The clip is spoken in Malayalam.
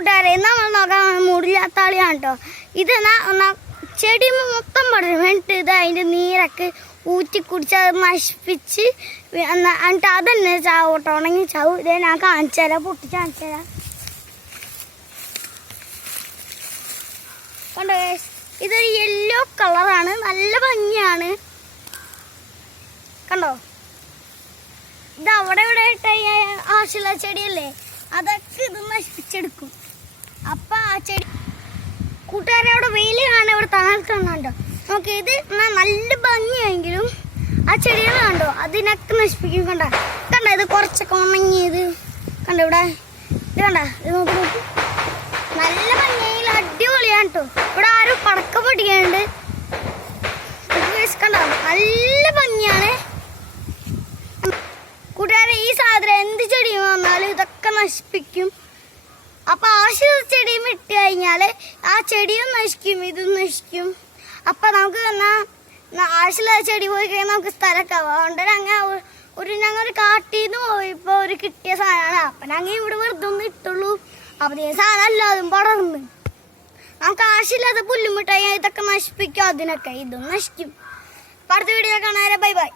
കൂട്ടുകാരെ നമ്മൾ നോക്കാൻ മൂടില്ലാത്ത ആളിയാണ് കേട്ടോ. ഇത് ചെടി മൊത്തം പടരും. എന്നിട്ട് ഇത് അതിൻ്റെ നീരൊക്കെ ഊറ്റി കുടിച്ച് അത് നശിപ്പിച്ച് എന്നിട്ട് അതന്നെ ചാവട്ടോ, ഉണങ്ങി ചാവും. ഇതേ ഞാൻ കാണിച്ചു തരാം, പൊട്ടിച്ച് കാണിച്ചു തരാം. കണ്ടോ, ഇതൊരു യെല്ലോ കളറാണ്, നല്ല ഭംഗിയാണ്. കണ്ടോ, ഇത് അവിടെ ഇവിടെ ആവശ്യമുള്ള ചെടിയല്ലേ, അതൊക്കെ ഇത് നശിപ്പിച്ചെടുക്കും. അപ്പം ആ ചെടി കൂട്ടുകാരെ അവിടെ വെയിൽ കാണാൻ ഇവിടെ തണുത്തുണ്ടോ നോക്കി. ഇത് നല്ല ഭംഗിയെങ്കിലും ആ ചെടികൾ കണ്ടോ അതിനൊക്കെ നശിപ്പിക്കും. കണ്ട ഇത് കുറച്ചൊക്കെ ഉണങ്ങിയത് കണ്ടോ. ഇവിടെ ഇത് കണ്ട, ഇത് നോക്കി നോക്കി നല്ല ഭംഗിയിൽ അടിപൊളിയാണ് കേട്ടോ. ഇവിടെ ആരും പടക്കം പൊടിക്കാനുണ്ട്. കണ്ടോ നല്ല ഭംഗിയാണ് കൂട്ടുകാരെ. ഈ സാധനം എന്ത് ചെടിയും വന്നാലും ഇതൊക്കെ നശിപ്പിക്കും. അപ്പൊ ആവശ്യമുള്ള ചെടിയും ഇട്ട് കഴിഞ്ഞാൽ ആ ചെടിയും നശിക്കും, ഇതും നശിക്കും. അപ്പൊ നമുക്ക് ആവശ്യമുള്ള ചെടി പോയി കഴിഞ്ഞാൽ നമുക്ക് സ്ഥലമൊക്കെ ആവും. അതുകൊണ്ട് ഞങ്ങൾ കാട്ടിൽ നിന്ന് പോയപ്പോൾ ഒരു കിട്ടിയ സാധനമാണ്. അപ്പൊ ഞങ്ങൾ ഇവിടെ വെറുതെ ഒന്ന് ഇട്ടുള്ളൂ. അപ്പൊ ഈ സാധനം എല്ലാതും പടർന്ന് നമുക്ക് ആവശ്യമില്ലാത്ത പുല്ലുമിട്ടായി ഇതൊക്കെ നശിപ്പിക്കും. അതിനൊക്കെ ഇതും നശിക്കും. അടുത്ത വീഡിയോ കാണാൻ ബൈ ബൈ.